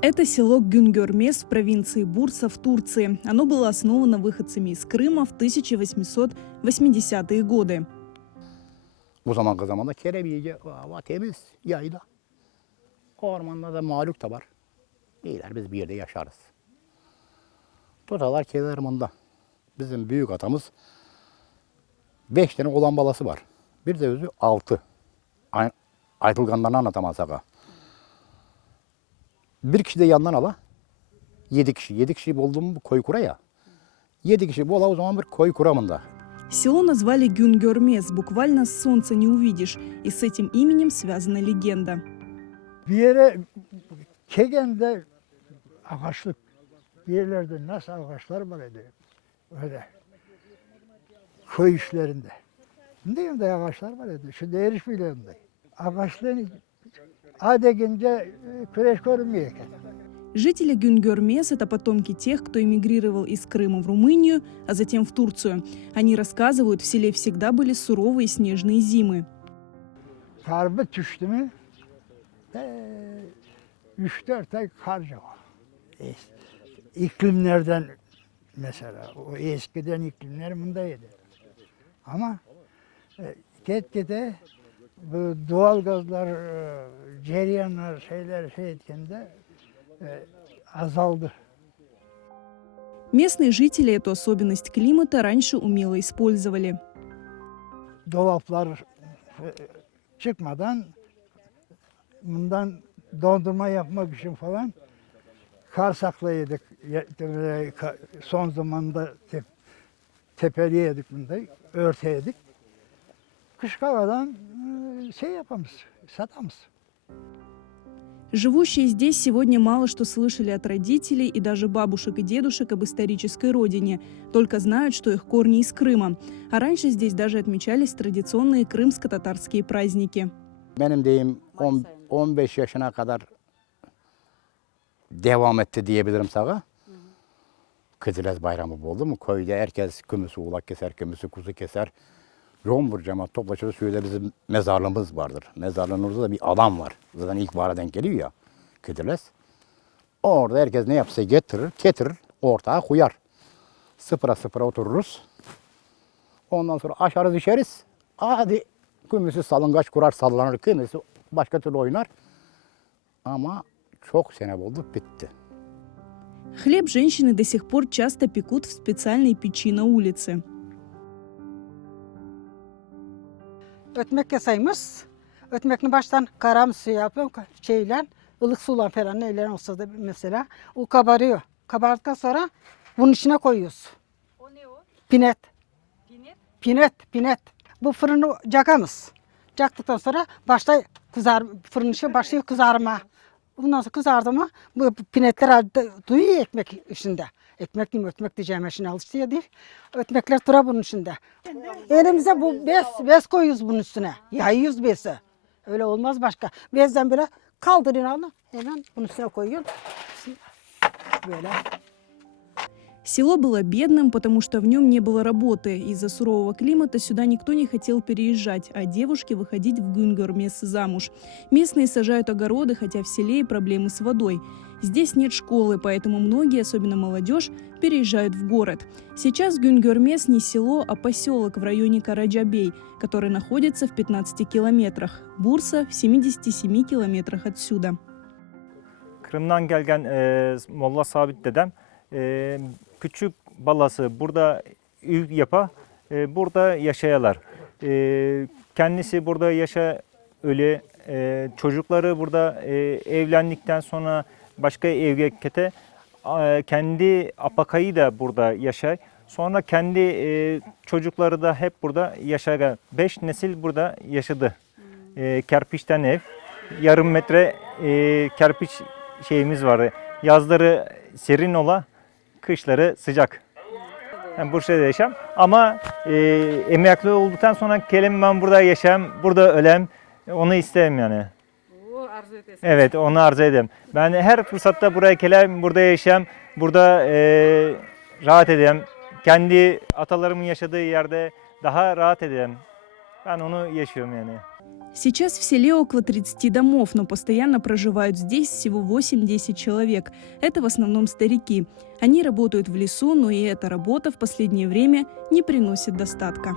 Это село Güngörmes в провинции Бурса в Турции. Оно было основано выходцами из Крыма в 1880-е годы. Bu zamanki zamanda Kelebeği hava temiz, yayla. Ormanda da mağlup da var. İyiler biz bir yerde yaşarız. Tutalar Kelerman'da. Bizim büyük atamız 5 tane oğlan balası var. Bir de özü 6. Aytılganlarını anlatamaz ağa. Bir kişi de yandan ala. 7 kişi. 7 kişi buldum mu koy kura ya. 7 kişi bu ola o zaman bir koy kuramında. Село назвали Güngörmes, буквально солнца не увидишь, и с этим именем связана легенда. Bir yere Kegen'de ağaçlık bir yerlerde nasıl ağaçlar var idi. Öyle köy işlerinde. Şimdi de ağaçlar var idi. Şimdi erişmiyorlar. Ağaçların adegince güneş görünmüyor. Жители Güngörmes – это потомки тех, кто эмигрировал из Крыма в Румынию, а затем в Турцию. Они рассказывают, в селе всегда были суровые снежные зимы. Karbı düştü mü 3-4 ay kar yağar. İklimlerden mesela o eskiden iklimler bundaydı. Ama gitgide bu doğal gazlar, cereyanlar, şey ettiğinde azaldı. Местные жители эту особенность климата раньше умело использовали. Dolaplar çıkmadan bundan dondurma yapmak için falan kar saklayıyorduk. Son zamanda tepeliyorduk bunda, örteydik. Kış havadan şey yapamız, satamız. Живущие здесь сегодня мало что слышали от родителей и даже бабушек и дедушек об исторической родине, только знают, что их корни из Крыма. А раньше здесь даже отмечались традиционные крымско-татарские праздники. Benim deyim 15 yaşına kadar devam etti diyebilirim sana. Kızılaz bayramı oldu mu? Köyde herkes kümüsü ulak keser, kümüsü kuzu keser. Romur cemaat toplaşır, şöyle bizim mezarlığımız vardır. Mezarlığımızda da bir adam var. Zaten ilk bahara denk geliyor ya, Kıdırles. Orada herkes ne yapsa getirir, ortağa koyar. Sıfıra otururuz. Ondan sonra aşarız içeriz. Hadi kümüsü salıngaç kurar, sallanır, kümüsü başka türlü oynar. Ama çok sene oldu, bitti. Хлеб женщины до сих пор часто пекут в специальной печи на улице. Ötmek yasaymış. Ötmekini baştan karam suyu yapıyorum. Şeyler, ılık sular falan neyler olsa da mesela. O kabarıyor. Kabardıktan sonra bunun içine koyuyoruz. O ne o? Pinet. Pinet? Pinet. Bu fırını yakamız. Yaktıktan sonra başta fırın içi başlıyor kızarma. Bundan sonra kızardı mı bu pinetler duyuyor ekmek içinde. Ekmek değil mi? Ötmek diyeceğim şimdi alıştı ya değil. Ötmekler tura bunun içinde. Elimize bu bez koyuyoruz bunun üstüne. Yayıyoruz bezi. Öyle olmaz başka. Bezden böyle kaldırıyorsun hemen bunun üstüne koyuyorsun. Böyle. Село было бедным, потому что в нем не было работы. Из-за сурового климата сюда никто не хотел переезжать, а девушки выходить в Güngörmes замуж. Местные сажают огороды, хотя в селе и проблемы с водой. Здесь нет школы, поэтому многие, особенно молодежь, переезжают в город. Сейчас Güngörmes не село, а поселок в районе Караджабей, который находится в 15 километрах. Бурса в 77 километрах отсюда. Kırım'dan gelgen Molla Sabit dedem küçük balası burada ev yapa, burada yaşayalar. Kendisi burada öyle, çocukları burada evlendikten sonra başka evye kete, kendi apakayı da burada yaşay. Sonra kendi çocukları da hep burada yaşar. 5 nesil burada yaşadı. Kerpiçten ev, yarım metre kerpiç şeyimiz vardı. Yazları serin ola, kışları sıcak. Yani Bursa'da yaşam. Ama emekli olduktan sonra kelim ben burada yaşam, burada ölem. Onu istemem yani. Oo, arzu edesin. Evet, onu arzu edeyim. Ben her fırsatta buraya gelem, burada yaşam, burada rahat edeyim. Kendi atalarımın yaşadığı yerde daha rahat edeyim. Ben onu yaşıyorum yani. Сейчас в селе около 30 домов, но постоянно проживают здесь всего 8-10 человек. Это в основном старики. Они работают в лесу, но и эта работа в последнее время не приносит достатка.